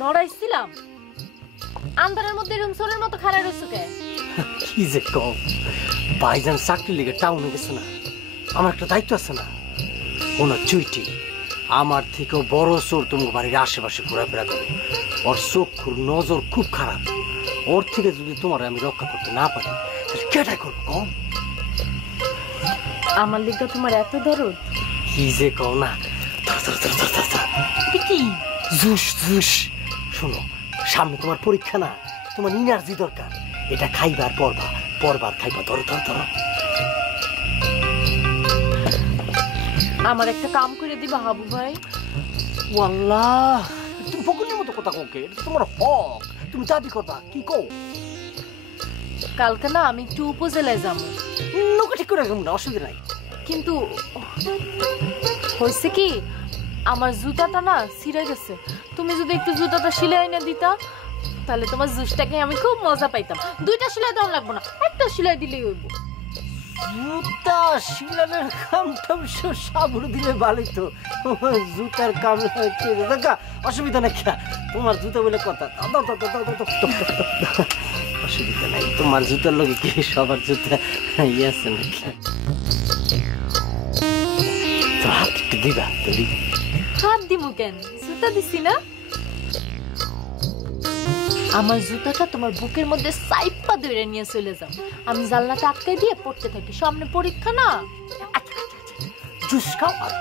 দৌড়াইছিলাম আন্ধারের মধ্যে এরকম সোরের মতো খাড়া রইছো কে? কি যে কম, ভাইজান চাকরি লেগে টাউনে গেছে না, আমার একটা দায়িত্ব আছে না। ওনার চুইটি আমার থেকেও বড় চোর তোমার বাড়ির আশেপাশে ঘোরাফেরা করে। ওর চক্ষুর নজর খুব খারাপ। ওর থেকে যদি তোমার আমি রক্ষা করতে না পারি তাহলে কেটাই করবো কম? আমার লিগা তোমার এত দরদ? কি যে কও না। কি জুস জুস। শোনো, সামনে তোমার পরীক্ষা না, তোমার এনার্জি দরকার। এটা খাইবার পরবা, পরবার খাইবা। ধরো ধরো ধরো। আমার একটা কাম করে দিবা হাবু ভাই? ওয়াল্লাহ, তুমি ফকুনের মতো কথা কোকে, এটা তোমার হক, তুমি দাবি করবা। কি কও? কালকে না আমি একটু উপজেলায় যাবো। নৌকা ঠিক করে রাখুন না, অসুবিধা নাই। কিন্তু হয়েছে কি, আমার জুতাটা না ছিঁড়ে গেছে। তুমি যদি একটু জুতাটা সিলাই না দিতা তাহলে তোমার জুসটাকে আমি খুব মজা পাইতাম। 2টা সেলাই দেওয়া লাগবো না, একটা সেলাই দিলেই হইব। জুতা সিলানের কামটা সাবুর দিলে ভালোই তো। জুতার কাম দেখা অসুবিধা নাই। তোমার জুতা বলে কথা, অসুবিধা নাই। তোমার জুতার লোকে কি সবার জুতা ইয়ে আছে নাকি? হাত একটু দিবা তুমি? হাত দিমু কেন, জুতা দিছি না। আমার জুতাটা তোমার বুকের মধ্যে সাইপা ধরে নিয়ে চলে যাও। আমি জানলাটা আটকাই দিয়ে পড়তে থাকি, সামনে পরীক্ষা না। জুস খাও আর